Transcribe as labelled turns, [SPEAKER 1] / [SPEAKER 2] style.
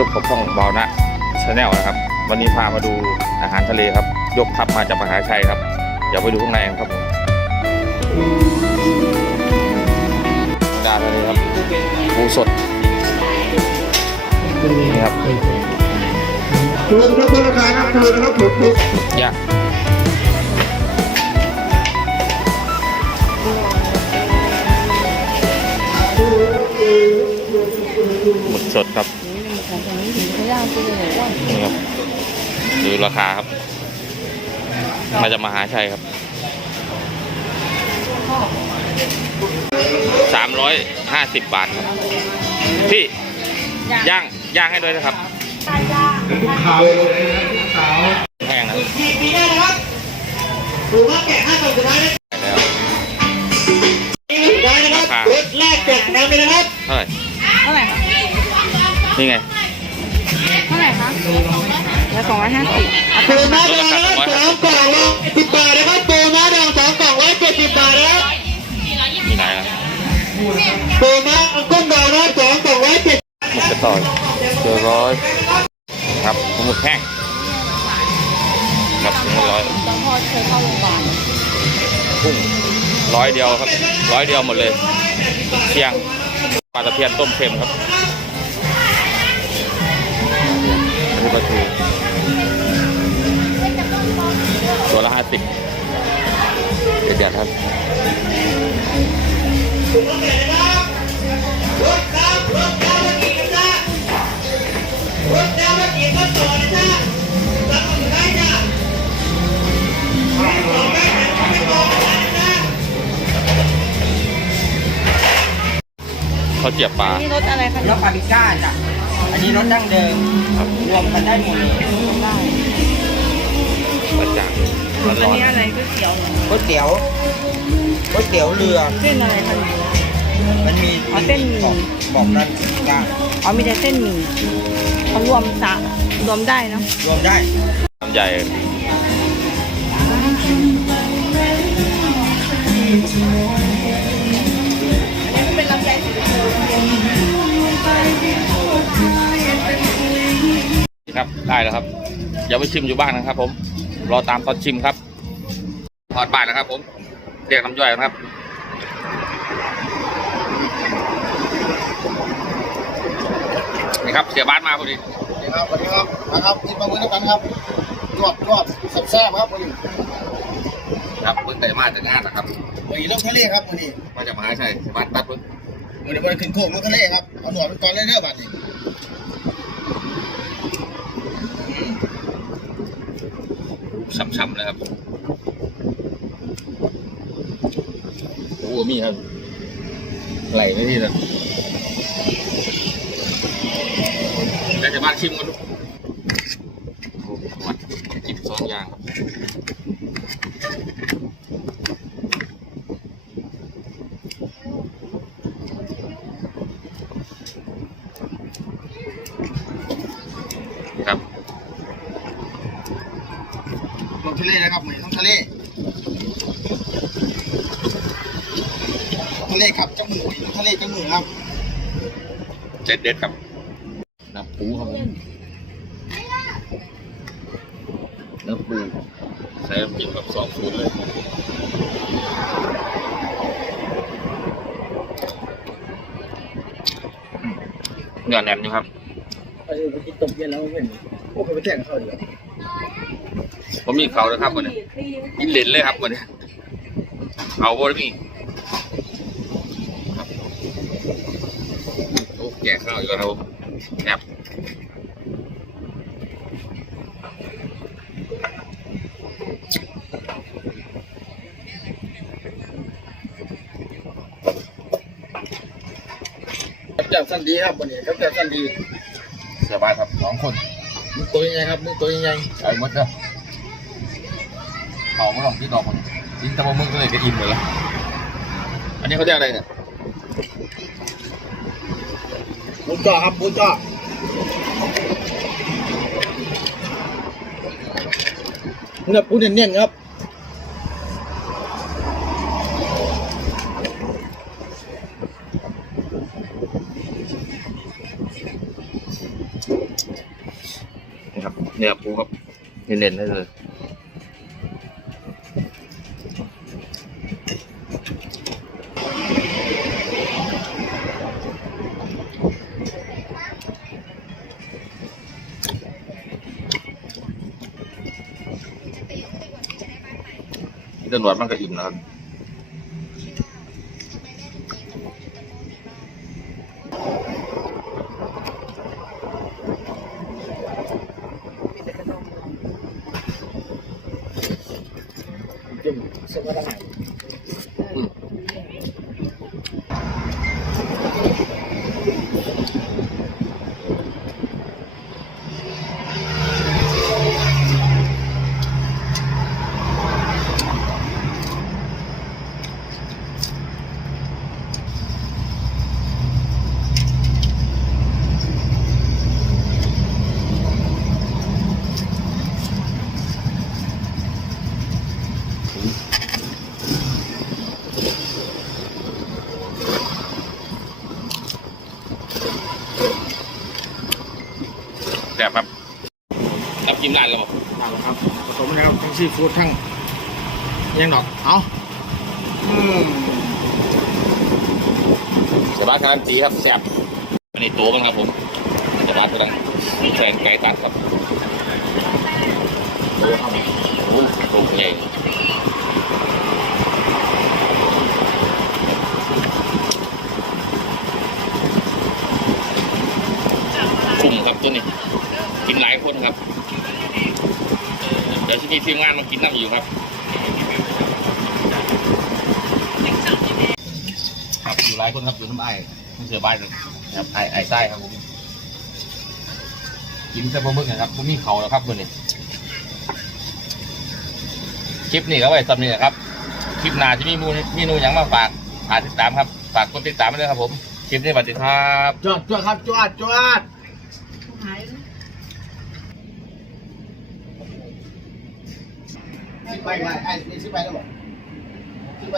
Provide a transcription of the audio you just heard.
[SPEAKER 1] ซุปกับช่องบาวนะชาแนลนะครับ วันนี้พามาดูอาหารทะเลครับ ยกทัพมาจากมหาชัยครับ เดี๋ยวไปดูข้างในครับผมดาทะเลครับปูสดนี่ครับ
[SPEAKER 2] คืนครับราคาครับคืนะครับผม
[SPEAKER 1] ย่าหมึกสดครับ นี่ครับดูราคาครับ มาจากมหาชัยครับสามร้อยห้าสิบบาทครับ พี่ย่างย่างให้ด้วยนะครับ
[SPEAKER 2] ขาวลงนะครับขาว
[SPEAKER 1] แห้งนะ
[SPEAKER 2] ปีปีหน้านะครับหรือว่าแกะห้าตัวสุดท้ายนะ
[SPEAKER 1] ไปแล้ว
[SPEAKER 2] สุดท้ายนะครับรถแรกแจกน้ำเลยนะครับ
[SPEAKER 1] เท่าไหร่
[SPEAKER 3] เท่าไหร่คะ
[SPEAKER 1] นี่ไง
[SPEAKER 3] เท่าไหร่คะแล้วสองร้อยห้าสิบ
[SPEAKER 2] ปูม้าแดงนะครับสองกล่องร้อยสิบบาทนะครับปูม้าแดงสองกล่องร้อยเจ็ดสิบบาทนะครับ
[SPEAKER 1] มีไหนล่ะ
[SPEAKER 2] ปูม้ากุ้งดองนะครับสองกล่องร้อยเจ็ด
[SPEAKER 1] หมึกกระต่อยเจอร้อยครับหมึกแห้งครับหนึ่งร้อย
[SPEAKER 3] ต้อนพ่อเคยเข้าโรงพยาบาล
[SPEAKER 1] กุ้งร้อยเดียวครับร้อยเดียวหมดเลยเชียงปลาตะเพียนต้มเค็มครับ ปลาทูตัวละห้าสิบเด็ดๆครับ
[SPEAKER 2] รถน้ำมากี่ก็ต่อนะจ๊ะรับสุดท้ายจ้ะไม่ต่อไม่ต่อไม่ต่อนะจ๊ะ
[SPEAKER 1] เขาวเจียบปลา
[SPEAKER 3] นี่รถอะไรคะ
[SPEAKER 4] รสปาปริก้าจ้ะอั นนี้รสดั้งเดิม
[SPEAKER 1] ครับ
[SPEAKER 4] รวมกันได้หมดเลย
[SPEAKER 3] ได้
[SPEAKER 1] ปลาจ่าง
[SPEAKER 3] อัน
[SPEAKER 1] ร้อน
[SPEAKER 3] นี้อะไรก๋วยเตี๋ยว
[SPEAKER 4] ก๋วยเตี๋ยวก๋วยเตี๋ยวเรือ
[SPEAKER 3] เส้นอะไรคะ
[SPEAKER 4] มันมี
[SPEAKER 3] อ๋อเส้นหมี่
[SPEAKER 4] บอกบอกด้านกลาง
[SPEAKER 3] อ๋อมีแต่เส้นหมี่เขารวมสะรวมได้เนาะ
[SPEAKER 4] รวมได้
[SPEAKER 1] ๆลำใหญ่ ครับได้แล้วครับอย่าไปชิมอยู่บ้านนะครับ ผม รอตามตอนชิมครับทอดบ่ายนะครับ ผมเรียกน้ำย่อยนะครับนี่ครับเสียบ้านมาพอดี
[SPEAKER 2] ครับสวัสดีครับนะครับกินมาเมื่อกันครับรวบรวบแซ่บๆครับวันนี้
[SPEAKER 1] ครับเพิ่งแต่มาจากงานนะครับ
[SPEAKER 2] วันนี้เริ่มทะเลครับวันนี้
[SPEAKER 1] มาจากมหาชัยเสียบ้านตัดเพิ่ง
[SPEAKER 2] วันนี้วันขึ้นโค้งลงทะเลครับเอาหนวดเป็นก้อนเรื่อยๆบัดนี้
[SPEAKER 1] ช้ำๆเลยครับ โอ้มีครับ ไหลไม่ที่นั่นแล้วจะมาชิมกันดูโอ้วัดจิบสองอย่างครับ
[SPEAKER 2] ลงทะเลนะครับวันนี้ต้องทะเลทะเลครับจมูกวันนี้ต้องทะเลจมูกครับ
[SPEAKER 1] เด็ดเด็ดครับน้ำปูครับผมน้ำปูใส่น้ำจิ้มแบบสองสูตรเลยอืมเนื้อแน่นนี่ครับ
[SPEAKER 4] อันนี้กินตบเย็นแล้วเห็น
[SPEAKER 2] พวกเขาไปแข่งเขาเดียว
[SPEAKER 1] ผมมีเขาเลยครับวันนี้กินเหรนเลยครับวันนี้เอาบ่ได้มีครับโอ้แก่ข้าวอยู่แล้วแอบ
[SPEAKER 2] จับสั้นดีครับวันนี้ครับจับสั้นดี
[SPEAKER 1] เสียบายครับสองคน
[SPEAKER 2] มึงตัวยังไงครับมึงตัวยังไง
[SPEAKER 1] ใช้หมดเด้อ เขาไม่ลองที่ดอกมันกินแตะวันมึงก็เลยก็อิ่มหมดล้วอันนี้เขาเรียกอะไรเนี่ย
[SPEAKER 2] บุญจ่อครับบุญจ่อเนื้อปูเนียนๆครับ
[SPEAKER 1] เนี่ยปูครับเน้นๆได้เลย ตำรวจมันก็อิ่มนะครับ
[SPEAKER 2] จุ่มเสื้อผ้าทหาร
[SPEAKER 1] ซ่บครับน้ำจิ้มร้านแล้วบอก
[SPEAKER 2] เอาละครับผสมแล้วทั้งซีฟู้ดทั้งยังดอกเอาอืม
[SPEAKER 1] สบายการันตีครับแซ่บอันนี้ตัวมันครับผมสบายกำลังแฟนไก่ตัดครับโอ้โหลูกใหญ่คุ้มครับตัวนี้ กินหลายคนครับ เดี๋ยวจะมีทีมงานมากินน้ำอยู่ครับ ครับอยู่หลายคนครับอยู่น้ำไอ้ไม่เสือบ้านเลยครับไอ้ไอ้ไส้ครับผมกินแต่ปลาหมึกนะครับผมมีเขาแล้วครับคนนี้คลิปนี้ก็ไว้สำเนียครับ คลิปหน้าจะมีเมนูเมนูหยังมาฝากฝากติดตามครับ ฝากกดติดตามไว้ด้วยครับผม คลิปนี้สวัสดีครับ
[SPEAKER 2] จวดจวดครับจวดจวด สิบใบไอ้ไอ้สิบใบแล้วบอกสิบใบ